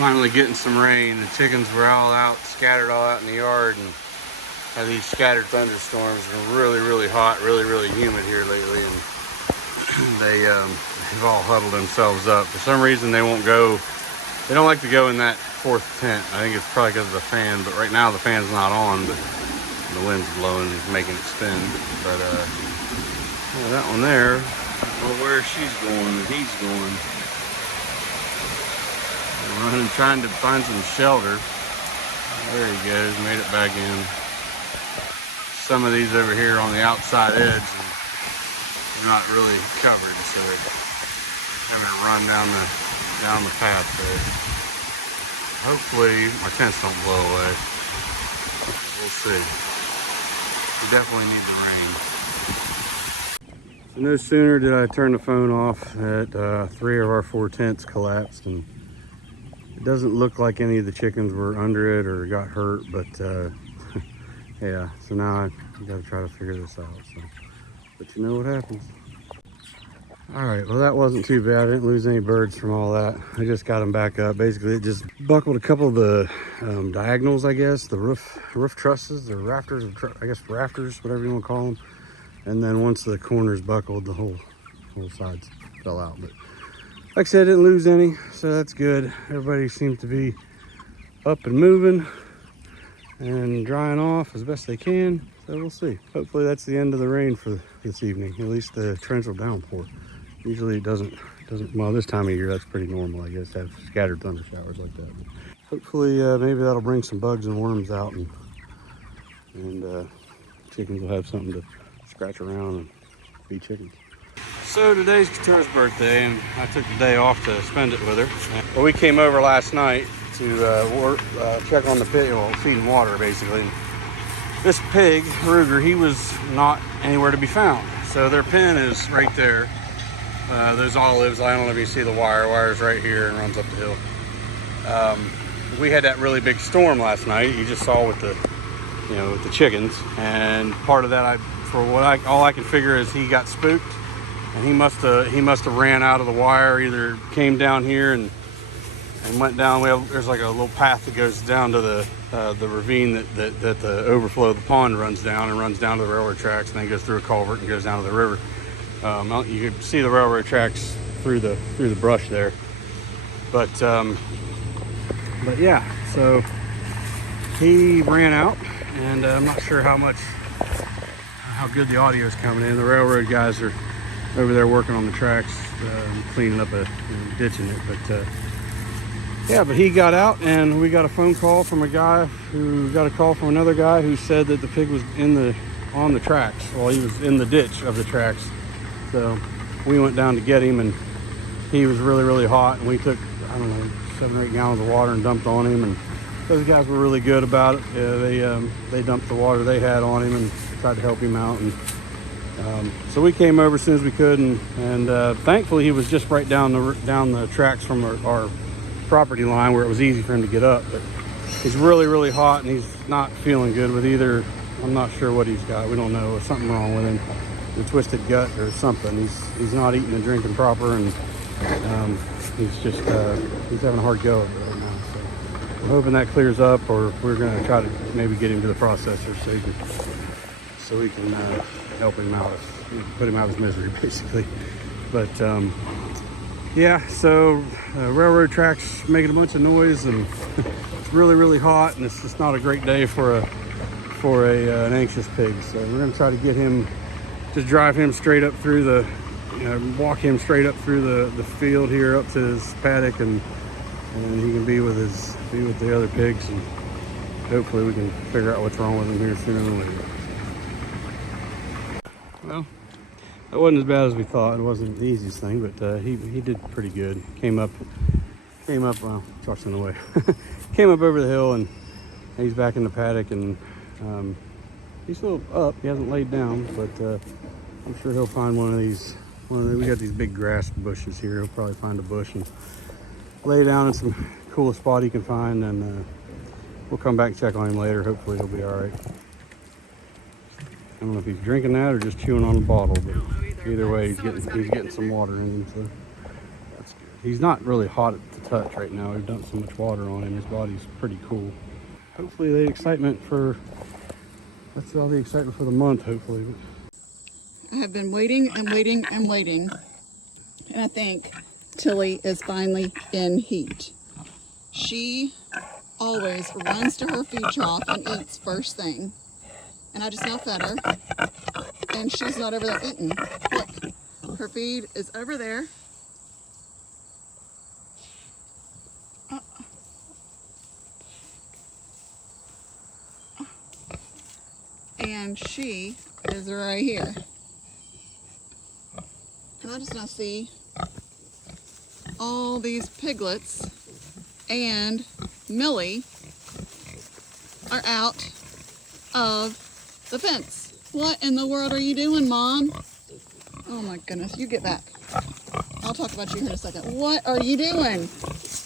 Finally getting some rain. The chickens were all out, scattered all out in the yard, and had these scattered thunderstorms. It's been really hot, really humid here lately, and they've all huddled themselves up. For some reason they won't go. They don't like to go in that fourth tent. I think it's probably because of the fan, but right now the fan's not on, but the wind's blowing and making it spin. But yeah, that one there, I don't know where she's going and he's going. Running, trying to find some shelter. There he goes, made it back in. Some of these over here on the outside edge, they're not really covered, so they're having to run down the path there. Hopefully my tents don't blow away. We'll see. We definitely need the rain. So no sooner did I turn the phone off that 3 of our 4 tents collapsed, and it doesn't look like any of the chickens were under it or got hurt, but yeah, so now I gotta try to figure this out. So, but you know what happens. All right, well that wasn't too bad. I didn't lose any birds from all that. I just got them back up. Basically, it just buckled a couple of the diagonals, I guess, the roof trusses, the rafters, I guess rafters, whatever you want to call them. And then once the corners buckled, the whole sides fell out. But like I said, I didn't lose any, so that's good. Everybody seems to be up and moving and drying off as best they can. So we'll see. Hopefully that's the end of the rain for this evening, at least the torrential downpour. Usually it doesn't, well, this time of year, that's pretty normal, I guess, to have scattered thunder showers like that. But hopefully, maybe that'll bring some bugs and worms out, and chickens will have something to scratch around and be chickens. So today's Keturah's birthday, and I took the day off to spend it with her. Well, we came over last night to check on the pig, well, feed and water, basically. And this pig, Ruger, he was not anywhere to be found. So their pen is right there. Those olives, I don't know if you see the wire's right here and runs up the hill. We had that really big storm last night. You just saw with the chickens, and part of that, all I can figure is he got spooked, and he must have ran out of the wire, either came down here and went down. There's like a little path that goes down to the ravine that the overflow of the pond runs down to the railroad tracks, and then goes through a culvert and goes down to the river. You can see the railroad tracks through the brush there, but yeah, so he ran out, and I'm not sure how good the audio is coming in. The railroad guys are over there working on the tracks, cleaning up ditching it, but yeah, but he got out, and we got a phone call from a guy who got a call from another guy who said that the pig was on the tracks. Well, he was in the ditch of the tracks. So we went down to get him, and he was really hot, and we took, I don't know, 7 or 8 gallons of water and dumped on him, and those guys were really good about it. They dumped the water they had on him and tried to help him out, and so we came over as soon as we could, and thankfully he was just right down the tracks from our property line where it was easy for him to get up. But he's really hot, and he's not feeling good with either. I'm not sure what he's got. We don't know. There's something wrong with him. A twisted gut or something. He's not eating and drinking proper, and he's having a hard go of it right now. So we're hoping that clears up, or we're going to try to maybe get him to the processor so we can help him out, put him out of his misery, basically. But yeah, so railroad tracks making a bunch of noise, and it's really hot, and it's just not a great day for an anxious pig. So we're going to try to get him. Just drive him straight up through walk him straight up through the field here up to his paddock, and he can be with the other pigs, and hopefully we can figure out what's wrong with him here sooner than later. Well, that wasn't as bad as we thought. It wasn't the easiest thing, but he did pretty good. Came up, well, Josh's in the way. Came up over the hill, and he's back in the paddock, and he's still up. He hasn't laid down, but I'm sure he'll find one of these. We got these big grass bushes here. He'll probably find a bush and lay down in some coolest spot he can find, and we'll come back and check on him later. Hopefully he'll be all right. I don't know if he's drinking that or just chewing on the bottle, but either way, he's getting some water in him, so that's good. He's not really hot to touch right now. We've dumped so much water on him. His body's pretty cool. Hopefully the excitement for, that's all the excitement for the month, hopefully. I have been waiting and waiting and waiting. And I think Tilly is finally in heat. She always runs to her feed trough and eats first thing. And I just now fed her. And she's not over there eating. Look, her feed is over there. And she is right here. And I just now see all these piglets and Millie are out of the fence. What in the world are you doing, Mom? Oh my goodness, you get back. I'll talk about you here in a second. What are you doing?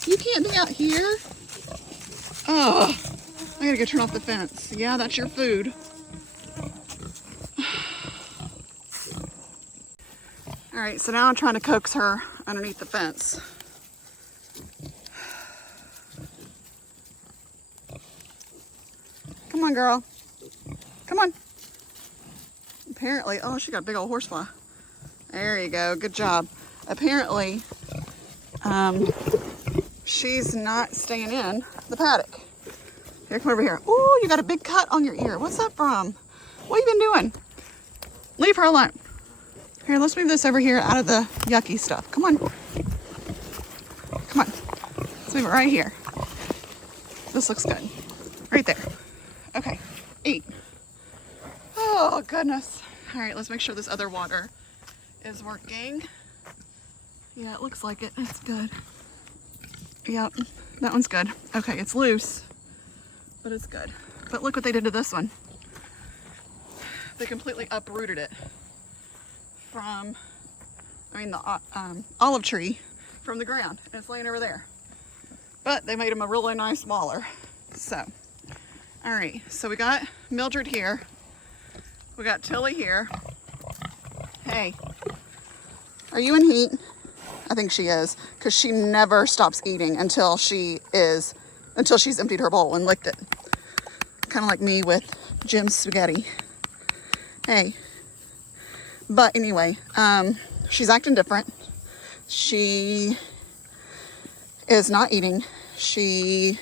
You can't be out here. Oh, I gotta go turn off the fence. Yeah, that's your food. All right, so now I'm trying to coax her underneath the fence. Come on, girl. Come on. Apparently, oh, she got a big old horsefly. There you go, good job. Apparently, she's not staying in the paddock. Here, come over here. Ooh, you got a big cut on your ear. What's that from? What have you been doing? Leave her alone. Here, let's move this over here out of the yucky stuff. Come on. Come on. Let's move it right here. This looks good. Right there. Okay, eat. Oh, goodness. All right, let's make sure this other water is working. Yeah, it looks like it. It's good. Yep, that one's good. Okay, it's loose, but it's good. But look what they did to this one. They completely uprooted it from, the olive tree from the ground. And it's laying over there. But they made him a really nice waller. So, all right, so we got Mildred here. We got Tilly here. Hey, are you in heat? I think she is, because she never stops eating until she's emptied her bowl and licked it. Kind of like me with Jim's spaghetti. Hey. But anyway, she's acting different. She is not eating. She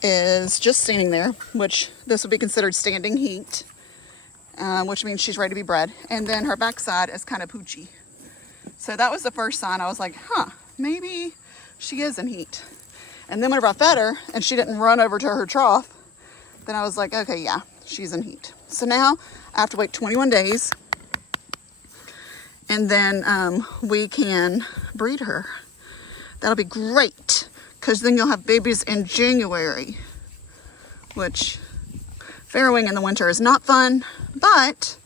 is just standing there, which this would be considered standing heat, which means she's ready to be bred. And then her backside is kind of poochy. So that was the first sign. I was like, huh, maybe she is in heat. And then whenever I fed her and she didn't run over to her trough, then I was like, okay, yeah, she's in heat. So now I have to wait 21 days. And then we can breed her. That'll be great, because then you'll have babies in January, which farrowing in the winter is not fun, but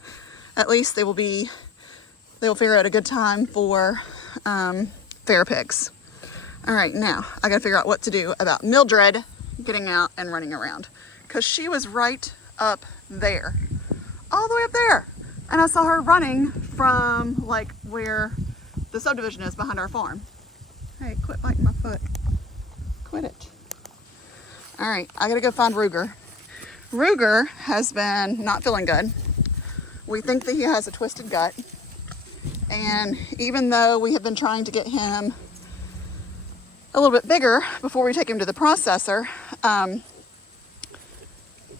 at least they will figure out a good time for fair pigs. All right, now I gotta figure out what to do about Mildred getting out and running around, because she was right up there, all the way up there. And I saw her running from like where the subdivision is behind our farm. Hey, quit biting my foot. Quit it. All right, I gotta go find Ruger. Ruger has been not feeling good. We think that he has a twisted gut. And even though we have been trying to get him a little bit bigger before we take him to the processor,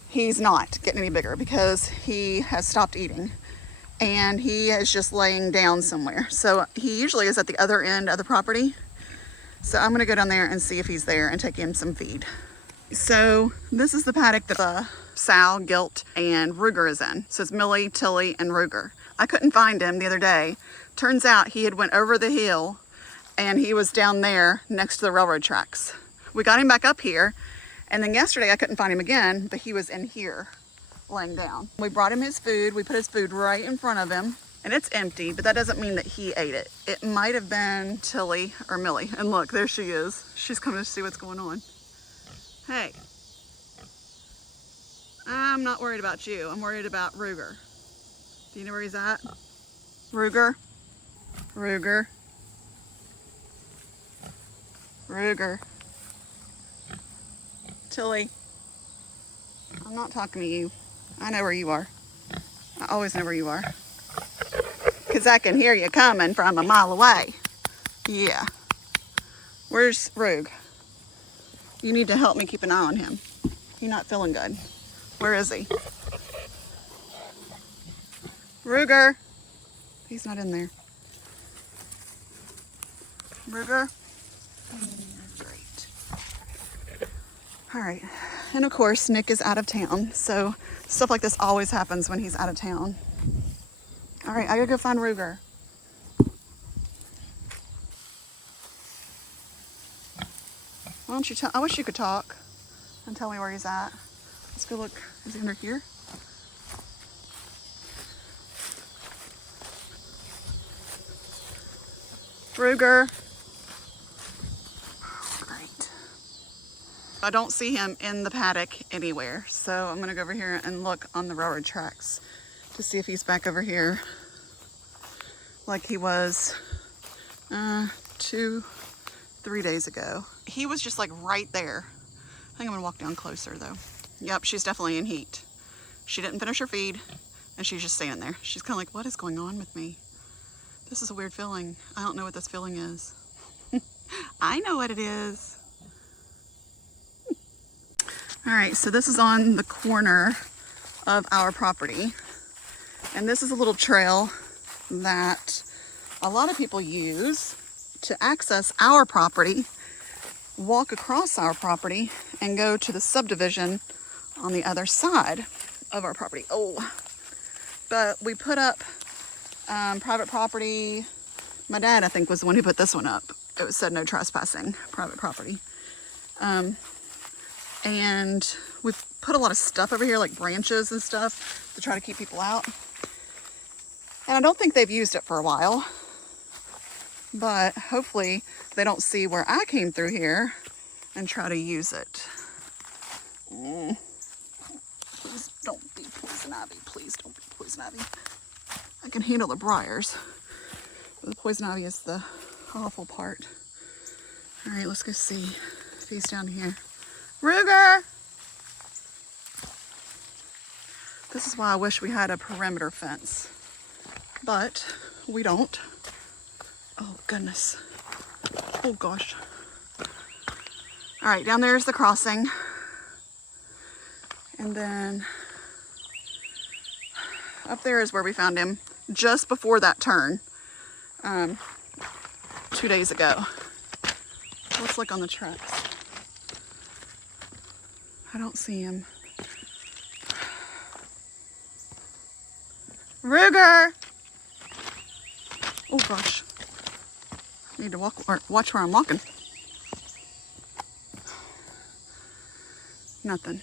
he's not getting any bigger because he has stopped eating. And he is just laying down somewhere. So he usually is at the other end of the property. So I'm gonna go down there and see if he's there and take him some feed. So this is the paddock that Sal, Gilt, and Ruger is in. So it's Millie, Tilly, and Ruger. I couldn't find him the other day. Turns out he had went over the hill and he was down there next to the railroad tracks. We got him back up here, and then yesterday I couldn't find him again, but he was in here laying down. We brought him his food. We put his food right in front of him, and it's empty, but that doesn't mean that he ate it. It might have been Tilly or Millie. And look, there she is. She's coming to see what's going on. Hey, I'm not worried about you. I'm worried about Ruger. Do you know where he's at? Ruger? Ruger? Ruger. Tilly. I'm not talking to you. I know where you are. I always know where you are. Because I can hear you coming from a mile away. Yeah. Where's Rug? You need to help me keep an eye on him. He's not feeling good. Where is he? Ruger. He's not in there. Ruger. Great. All right. And of course, Nick is out of town. So stuff like this always happens when he's out of town. All right, I gotta go find Ruger. Why don't you tell? I wish you could talk and tell me where he's at. Let's go look. Is he under here? Ruger. Great. I don't see him in the paddock anywhere, so I'm gonna go over here and look on the railroad tracks to see if he's back over here like he was 2-3 days ago. He was just like right there. I think I'm gonna walk down closer though. Yep, she's definitely in heat. She didn't finish her feed and she's just standing there. She's kind of like, what is going on with me? This is a weird feeling. I don't know what this feeling is. I know what it is. All right, so this is on the corner of our property. And this is a little trail that a lot of people use to access our property, walk across our property, and go to the subdivision on the other side of our property. Oh, but we put up private property. My dad, I think, was the one who put this one up. It said no trespassing, private property. And we've put a lot of stuff over here, like branches and stuff, to try to keep people out. And I don't think they've used it for a while, but hopefully they don't see where I came through here and try to use it. Please don't be poison ivy. Please don't be poison ivy. I can handle the briars, but the poison ivy is the awful part. All right, let's go see if he's down here. Ruger! This is why I wish we had a perimeter fence, but we don't. Oh goodness. Oh gosh. All right, down there is the crossing. And then up there is where we found him just before that turn 2 days ago. Let's look on the tracks. I don't see him. Ruger! Oh gosh. I need to watch where I'm walking. Nothing.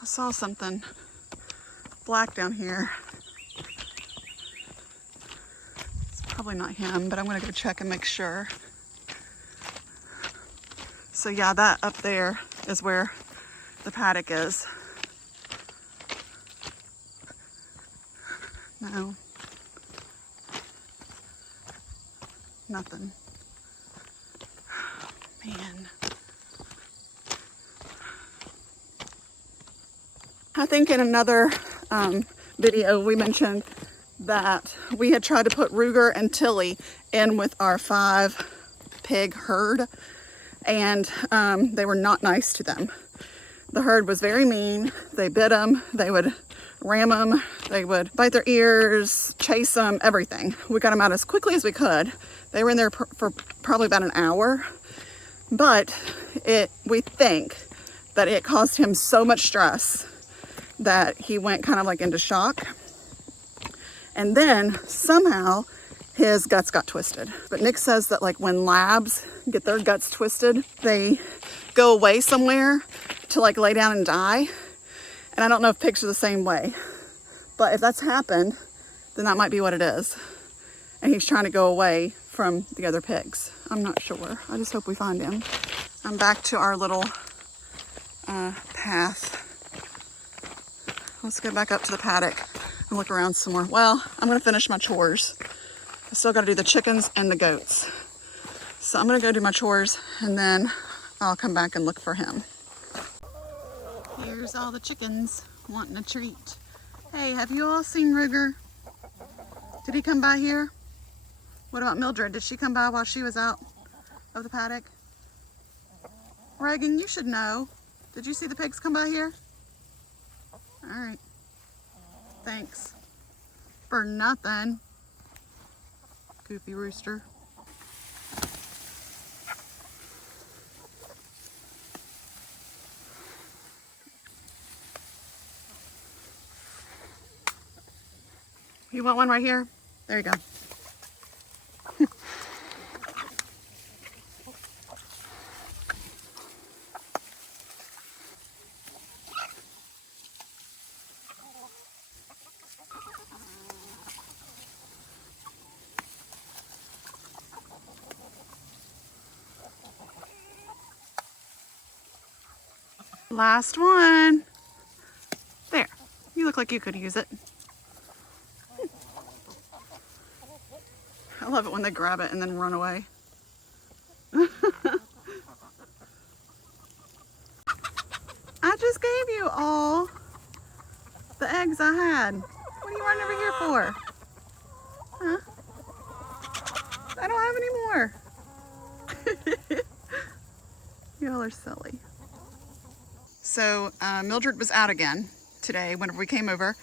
I saw something black down here. It's probably not him, but I'm gonna go check and make sure. So yeah, that up there is where the paddock is. No. Nothing. Man. I think in another video we mentioned that we had tried to put Ruger and Tilly in with our 5-pig herd, and they were not nice to them. The herd was very mean. They bit them, they would ram them, they would bite their ears, chase them, everything. We got them out as quickly as we could. They were in there for probably about an hour, but we think that it caused him so much stress that he went kind of like into shock. And then somehow his guts got twisted. But Nick says that like when labs get their guts twisted, they go away somewhere to like lay down and die. And I don't know if pigs are the same way, but if that's happened, then that might be what it is. And he's trying to go away from the other pigs. I'm not sure. I just hope we find him. I'm back to our little path. Let's go back up to the paddock and look around some more. Well, I'm gonna finish my chores. I still gotta do the chickens and the goats. So I'm gonna go do my chores and then I'll come back and look for him. Here's all the chickens wanting a treat. Hey, have you all seen Ruger? Did he come by here? What about Mildred? Did she come by while she was out of the paddock? Reagan, you should know. Did you see the pigs come by here? All right. Thanks. For nothing. Goofy rooster. You want one right here? There you go. Last one. There. You look like you could use it. I love it when they grab it and then run away. I just gave you all the eggs I had. What are you running over here for? Huh? I don't have any more. Y'all are silly. So Mildred was out again today whenever we came over,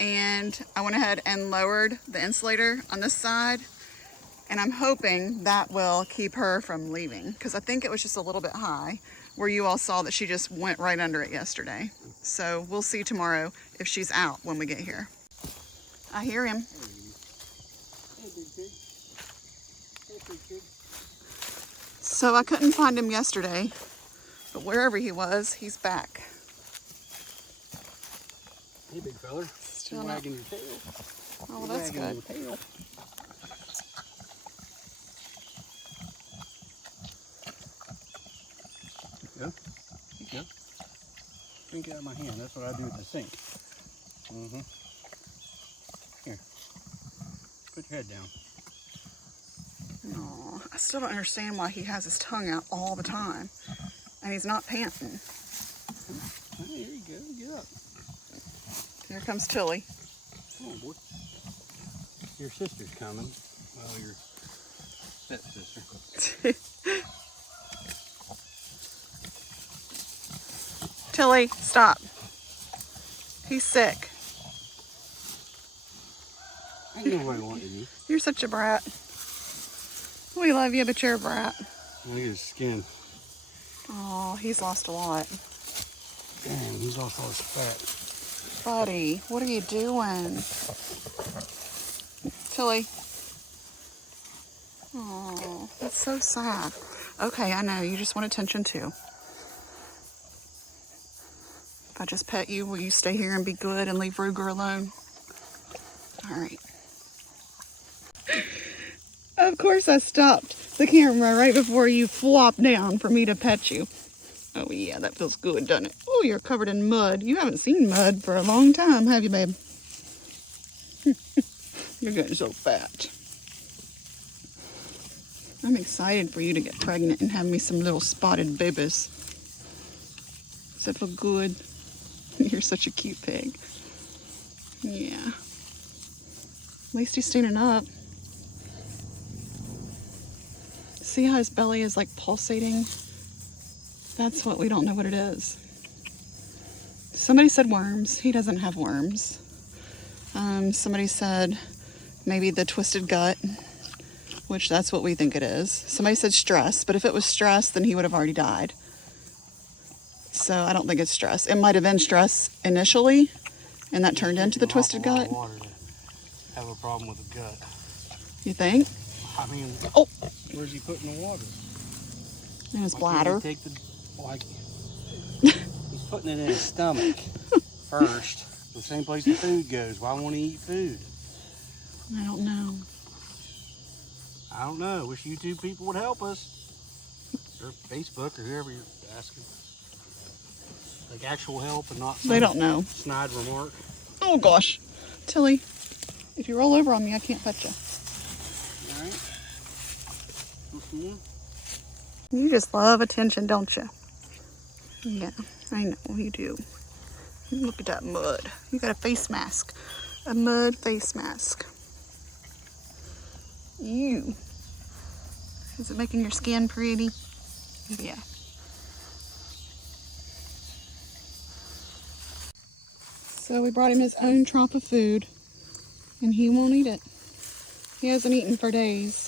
and I went ahead and lowered the insulator on this side, and I'm hoping that will keep her from leaving, because I think it was just a little bit high where you all saw that she just went right under it yesterday. So we'll see tomorrow if she's out when we get here. I hear him. So I couldn't find him yesterday, but wherever he was, he's back. Hey, big fella. Still wagging your tail. Oh, well, that's good. Yeah. Yeah. Drink out of my hand. That's what I do with the sink. Mm-hmm. Here. Put your head down. Aw, I still don't understand why he has his tongue out all the time. And he's not panting. Hey, here you go. Get up. Here comes Tilly. Come on, boy. Your sister's coming. Well, your stepsister. Tilly, stop. He's sick. Ain't nobody wanting you. You're such a brat. We love you, but you're a brat. Look at his skin. Oh, he's lost a lot. Dang, he's lost all his fat. Buddy, what are you doing? Tilly. Oh, that's so sad. Okay, I know, you just want attention too. If I just pet you, will you stay here and be good and leave Ruger alone? All right. Of course I stopped the camera right before you flopped down for me to pet you. Oh yeah, that feels good, doesn't it? Oh, you're covered in mud. You haven't seen mud for a long time, have you, babe? You're getting so fat. I'm excited for you to get pregnant and have me some little spotted babies. Does that feel good? You're such a cute pig. Yeah. At least he's standing up. See how his belly is like pulsating? That's what we don't know what it is. Somebody said worms. He doesn't have worms. Somebody said maybe the twisted gut, which that's what we think it is. Somebody said stress, but if it was stress, then he would have already died. So I don't think it's stress. It might have been stress initially, and that turned into the twisted gut. Water to have a problem with the gut. You think? I mean, oh, where's he putting the water? In his bladder. Take the, like, he's putting it in his stomach first. The same place the food goes. Why won't he eat food? I don't know. I don't know. Wish you two people would help us. Or Facebook or whoever you're asking. Like actual help and not some They don't know. snide remark. Oh gosh. Tilly, if you roll over on me, I can't pet you. Alright. Want some more? You just love attention, don't you? Yeah, I know you do. Look at that mud. You got a face mask. A mud face mask. Ew. Is it making your skin pretty? Yeah. So we brought him his own trough of food, and he won't eat it. He hasn't eaten for days.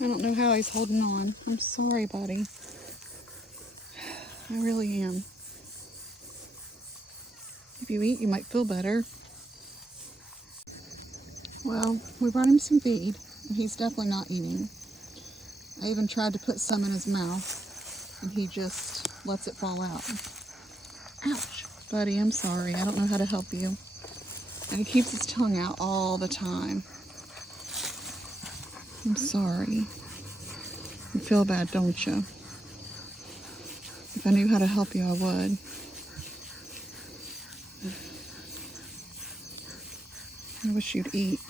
I don't know how he's holding on. I'm sorry, buddy. I really am. If you eat, you might feel better. Well, we brought him some feed, and he's definitely not eating. I even tried to put some in his mouth, and he just lets it fall out. Ouch. Buddy, I'm sorry. I don't know how to help you. And he keeps his tongue out all the time. I'm sorry. You feel bad, don't you? If I knew how to help you, I would. I wish you'd eat.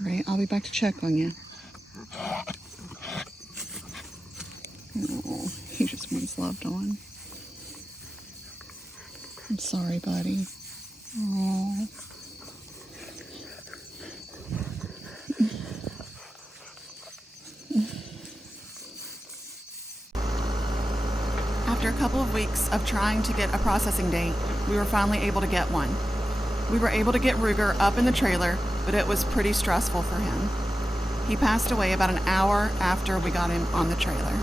All right, I'll be back to check on you. Oh, he just wants loved on. I'm sorry, buddy. Oh. After a couple of weeks of trying to get a processing date, we were finally able to get one. We were able to get Ruger up in the trailer, but it was pretty stressful for him. He passed away about an hour after we got him on the trailer.